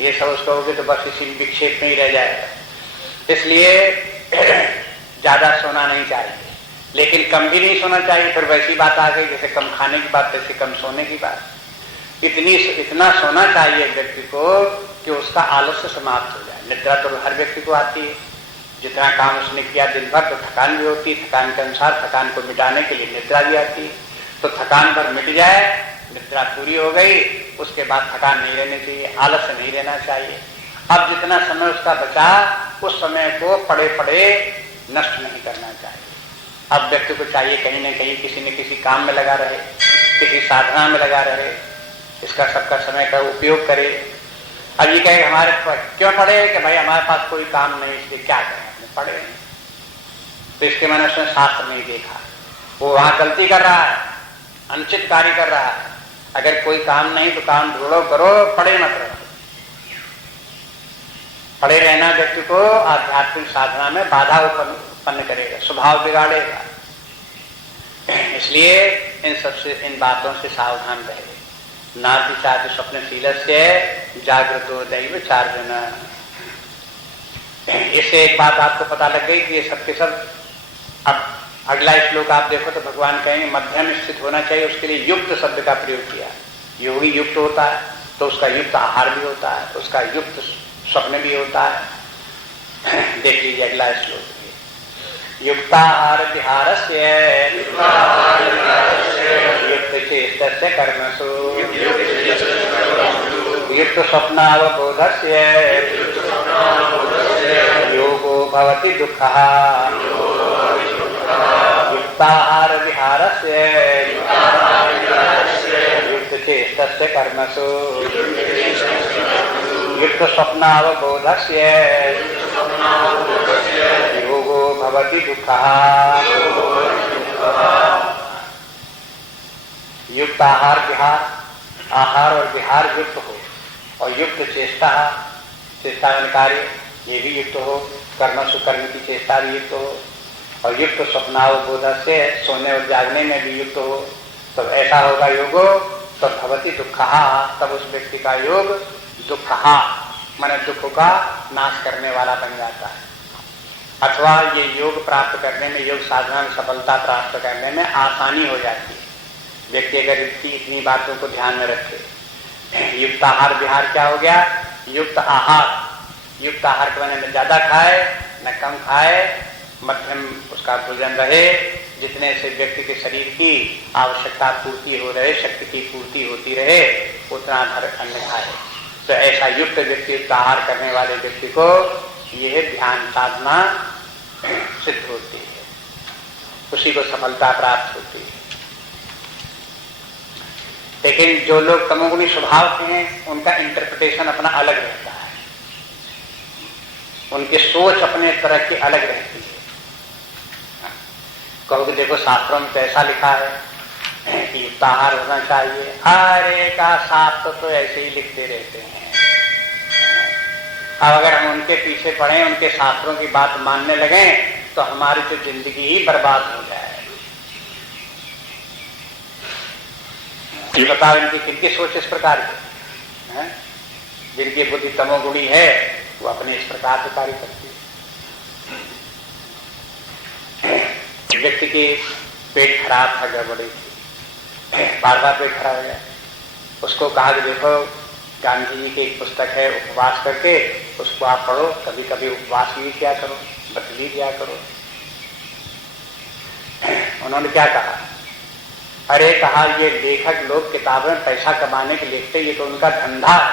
ये सब उसको होगी तो बस इसी विक्षेप में ही रह जाएगा। इसलिए ज्यादा सोना नहीं चाहिए, लेकिन कम भी नहीं सोना चाहिए। फिर वैसी बात आ गई जैसे कम खाने की बात, वैसे कम सोने की बात। इतना सोना चाहिए व्यक्ति को कि उसका आलस्य समाप्त हो जाए। निद्रा तो हर व्यक्ति को आती है, जितना काम उसने किया दिन भर तो थकान भी होती है, थकान के अनुसार थकान को मिटाने के लिए निद्रा भी आती है। तो थकान भर मिट जाए, निद्रा पूरी हो गई, उसके बाद थकान नहीं रहनी चाहिए, आलस्य नहीं रहना चाहिए। अब जितना समय उसका बचा उस समय को पड़े पड़े नष्ट नहीं करना चाहिए। अब व्यक्ति को चाहिए कहीं न कहीं किसी न किसी काम में लगा रहे, किसी साधना में लगा रहे, इसका सबका समय का उपयोग करे। अब ये कहे हमारे क्यों पढ़े कि भाई हमारे पास कोई काम नहीं, इसलिए क्या करें, अपने पढ़े नहीं। तो इसके मैंने उसने शास्त्र नहीं देखा, वो वहां गलती कर रहा है, अनुचित कार्य कर रहा है। अगर कोई काम नहीं तो काम ढूंढो, करो, पढ़े मत रहो। पढ़े रहना व्यक्ति को आध्यात्मिक साधना में बाधा उत्पन्न करेगा, स्वभाव बिगाड़ेगा। इसलिए इन बातों से सावधान रहे। नाति चाति स्वप्नशीलस्य जागृतो दैव चार्जना। इससे एक बात आपको पता लग गई कि ये सबके सब। अब अगला श्लोक आप देखो तो भगवान कहेंगे मध्यम स्थित होना चाहिए, उसके लिए युक्त शब्द का प्रयोग किया। योगी युक्त होता है तो उसका युक्त आहार भी होता है, उसका युक्त स्वप्न भी होता है। देख लीजिए अगला श्लोक, युक्ताहार विहारस्य युक्त चेष्टस्य कर्मसु युक्त स्वप्नावबोधस्य योगो भवति दुःखः। युक्ताहार विहारस्य युक्त चेष्टस्य कर्मसु युक्त स्वप्नावबोधस्य योगो भवति दुःखः। युक्त आहार विहार, आहार और विहार युक्त हो, और युक्त चेष्टा, चेष्टा कार्य ये भी युक्त हो, कर्मसु कर्म की चेष्टा भी युक्त हो, और युक्त स्वप्नावबोध से सोने और जागने में भी युक्त हो। तब ऐसा होगा योगो, तब भवति दुःखः, तब उस व्यक्ति का योग दुःखः माने दुख का नाश करने वाला बन जाता है। अथवा ये योग प्राप्त करने में, योग साधना में सफलता प्राप्त करने में आसानी हो जाती है। व्यक्ति अगर इतनी बातों को ध्यान में रखे। युक्त आहार विहार क्या हो गया? युक्त आहार, युक्त आहार के माने न ज्यादा खाए न कम खाए, मध्यम उसका भोजन रहे, जितने से व्यक्ति के शरीर की आवश्यकता पूर्ति हो रहे, शक्ति की पूर्ति होती रहे, उतना भर अन्न खाए। तो ऐसा युक्त व्यक्ति, युक्त आहार करने वाले व्यक्ति को यह ध्यान साधना सिद्ध होती है, उसी को सफलता प्राप्त होती है। लेकिन जो लोग तमोगुणी स्वभाव के हैं उनका इंटरप्रिटेशन अपना अलग रहता है, उनकी सोच अपने तरह की अलग रहती है। कहोगे देखो शास्त्रों में कैसा लिखा है कि युक्त आहार होना चाहिए, अरे का शास्त्र तो ऐसे ही लिखते रहते हैं। अब अगर हम उनके पीछे पड़े, उनके शास्त्रों की बात मानने लगे तो हमारी तो जिंदगी ही बर्बाद हो जाए। ये बताओ इनकी किनकी सोच इस प्रकार की है? जिनकी बुद्धि तमोगुणी है वो अपने इस प्रकार से कार्य करती है। व्यक्ति की पेट खराब था, गड़बड़ी थी, बार बार पेट खराब हो गया, उसको कहा कि देखो गांधी जी की एक पुस्तक है उपवास करके, उसको आप पढ़ो, कभी कभी उपवास भी किया करो, व्रत भी किया करो। उन्होंने क्या कहा? अरे कहा ये लेखक लोग किताबें पैसा कमाने के लिखते, ये तो उनका धंधा है,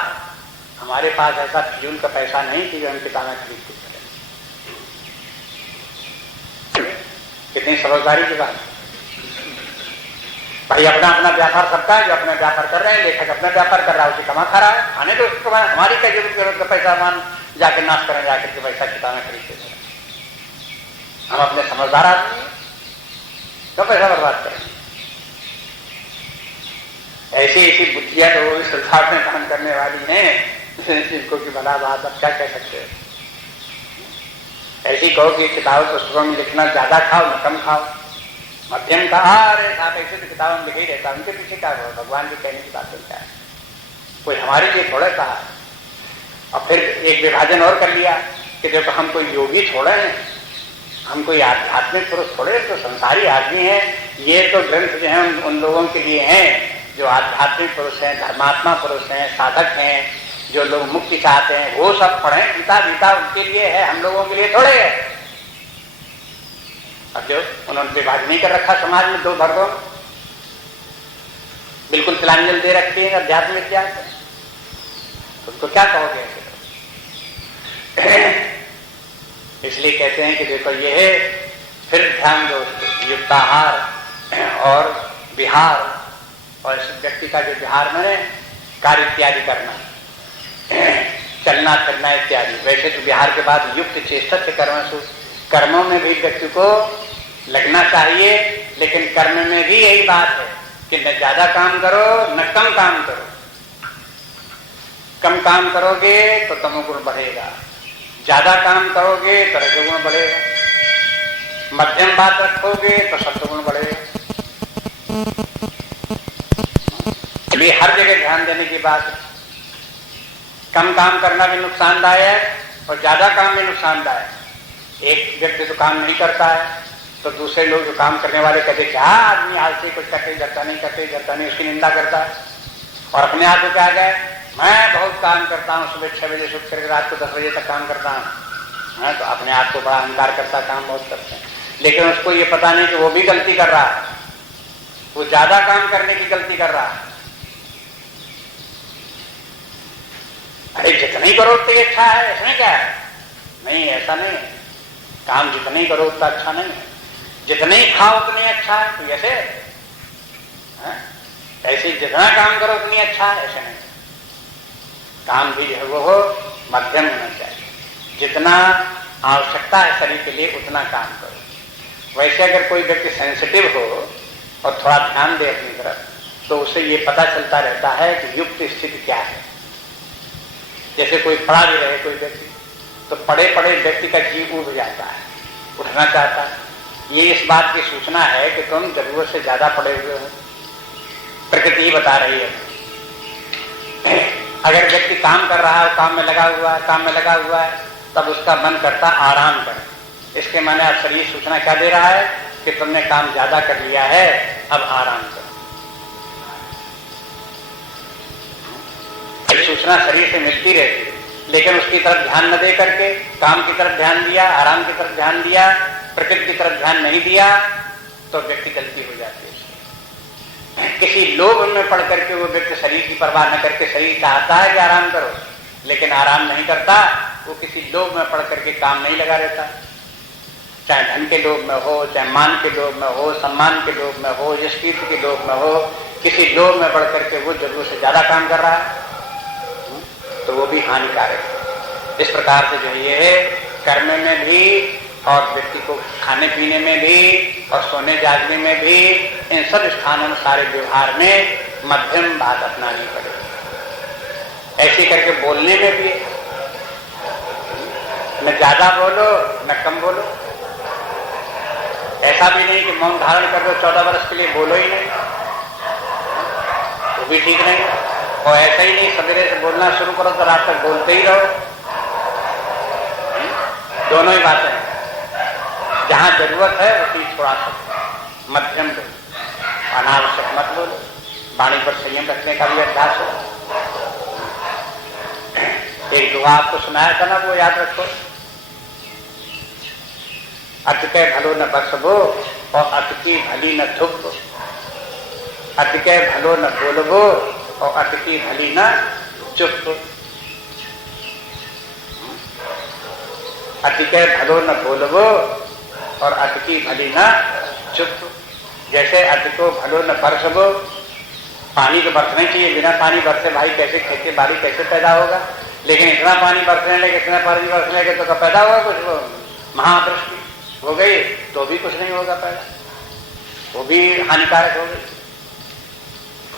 हमारे पास ऐसा फिजूल का पैसा नहीं कि हम किताबें खरीदते करें। कितनी समझदारी की बात। भाई अपना अपना व्यापार करता है, जो अपना व्यापार कर रहे हैं, लेखक अपना व्यापार कर रहा है, उसे कमा खा रहा है, खाने तो उसको हमारी क्या जरूरत का पैसा मान जाके नाश करें, जाकर के पैसा किताबें खरीदते करें। हम अपने समझदार आदमी तो पैसा बर्बाद करें। ऐसी ऐसी बुद्धियां तो संसार में काम करने वाली हैं इनको की भला बात, अब क्या कह सकते हैं। ऐसी कहो कि किताब पुस्तकों में लिखना ज्यादा खाओ न कम खाओ, मध्यम का। अरे साहब ऐसे तो किताबों में लिखा ही रहता, उनके पीछे क्या करो, भगवान के कहने की बात क्या है, कोई हमारे लिए थोड़ा कहा। और फिर एक विभाजन और कर लिया कि देखो हम कोई योगी थोड़े हैं, हम कोई आध्यात्मिक पुरुष थोड़े, तो संसारी आदमी हैं। ये तो ग्रंथ जो है उन लोगों के लिए हैं जो आध्यात्मिक पुरुष हैं, धर्मात्मा पुरुष हैं, साधक हैं, जो लोग मुक्ति चाहते हैं, वो सब पढ़ें। गीता गीता उनके लिए है, हम लोगों के लिए थोड़े है। अब जो उन्होंने विभाजन नहीं कर रखा समाज में दो वर्गों, बिल्कुल तिलांजल दे रखती है अध्यात्म विद्या को, उसको क्या कहोगे ऐसे? इसलिए कहते हैं कि देखो ये है, फिर ध्यान दो युक्ताहार और विहार, और इस व्यक्ति का जो विहार में कार्य इत्यादि करना, चलना फिरना इत्यादि। वैसे तो विहार के बाद युक्त चेष्टा से कर्मों में भी व्यक्ति को लगना चाहिए, लेकिन कर्म में भी यही बात है कि न ज्यादा काम करो न कम काम करो। कम काम करोगे तो तमोगुण बढ़ेगा, ज्यादा काम करोगे तो रजोगुण बढ़ेगा, मध्यम बात रखोगे तो सत्वगुण बढ़ेगा। इसलिए हर जगह ध्यान देने की बात है। कम काम करना भी नुकसानदायक और ज्यादा काम भी नुकसानदायक। एक व्यक्ति तो काम नहीं करता है तो दूसरे लोग जो काम करने वाले कहते क्या आदमी हाल से कुछ करते जाता नहीं, उसकी निंदा करता है। और अपने आप को क्या गए, मैं बहुत काम करता हूँ, सुबह 6 बजे शुरू करके रात को 10 बजे तक काम करता हूँ। तो अपने आप को बड़ा अहंकार करता, काम बहुत करते हैं, लेकिन उसको ये पता नहीं कि वो भी गलती कर रहा है, वो ज्यादा काम करने की गलती कर रहा है। अरे जितनी करो उतनी अच्छा है, इसमें क्या है? नहीं, ऐसा नहीं है। काम जितने करो उतना अच्छा नहीं है, जितने ही खाओ उतने अच्छा है। तो ऐसे ऐसे जितना काम करो उतनी अच्छा है, ऐसे नहीं। काम भी जो है वो मध्यम होना चाहिए, जितना आवश्यकता है शरीर के लिए उतना काम करो। वैसे अगर कोई व्यक्ति सेंसिटिव हो और थोड़ा ध्यान दे अपनी तरफ, तो उसे ये पता चलता रहता है कि युक्त स्थिति क्या है। जैसे कोई पड़ा भी रहे कोई व्यक्ति, तो पड़े पड़े व्यक्ति का जीव उठ जाता है, उठना चाहता है। ये इस बात की सूचना है कि तुम जरूरत से ज्यादा पड़े हुए हो, प्रकृति ही बता रही है। अगर व्यक्ति काम कर रहा है, काम में लगा हुआ है, तब उसका मन करता आराम करे। इसके माने अब शरीर सूचना क्या दे रहा है कि तुमने काम ज्यादा कर लिया है, अब आराम करो। सूचना शरीर से मिलती रहती है, लेकिन उसकी तरफ ध्यान न दे करके काम की तरफ ध्यान दिया, आराम की तरफ ध्यान दिया, प्रकृति की तरफ ध्यान नहीं दिया, तो व्यक्ति गलती हो जाती है। किसी लोभ में पड़ करके वो व्यक्ति शरीर की परवाह न करके, शरीर चाहता है कि आराम करो, लेकिन आराम नहीं करता, वो किसी लोभ में पड़ करके काम नहीं लगा रहता। चाहे धन के लोभ में हो, चाहे मान के लोभ में हो, सम्मान के लोभ में हो, यश कीर्ति के लोभ में हो, किसी लोभ में पड़ करके वो जरूरत से ज्यादा काम कर रहा है, तो वो भी हानिकारक है। इस प्रकार से जो ये है, कर्म में भी और व्यक्ति को खाने पीने में भी और सोने जागने में भी, इन सब स्थानों में, सारे व्यवहार में मध्यम बात अपनानी पड़ेगी। ऐसे करके बोलने में भी न ज्यादा बोलो न कम बोलो। ऐसा भी नहीं कि मौन धारण कर दो 14 वर्ष के लिए, बोलो ही नहीं, वो भी ठीक नहीं। और ऐसा ही नहीं सवेरे से बोलना शुरू करो तो रात तक बोलते ही रहो। दोनों ही बातें हैं। जहां जरूरत है उसी थोड़ा सा मध्यम बोलो, अनावश्यक मत बोलो। वाणी पर संयम रखने का भी अभ्यास हो। एक दुआ आपको सुनाया था ना, वो याद रखो। अटके भलो न बरसबो और अटकी भली न थुप, अटके भलो न बोलबो और अटकी भली न चुप। अटके भलो न बोलबो और अटकी भली न चुप। जैसे अटको भलो न बरसबो, पानी तो बरसना चाहिए, बिना पानी बरसे भाई कैसे खेती बाड़ी कैसे पैदा होगा। लेकिन इतना पानी बरसने लगे, इतना पानी बरसने लगे तो पैदा होगा कुछ? महावृष्टि हो गई तो भी कुछ नहीं होगा पैदा, वो भी हानिकारक हो गई।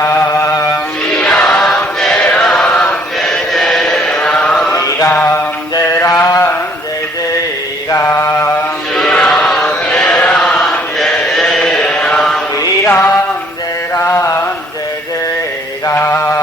राम राम जय राम जय जय राम राम जय राम जय जय राम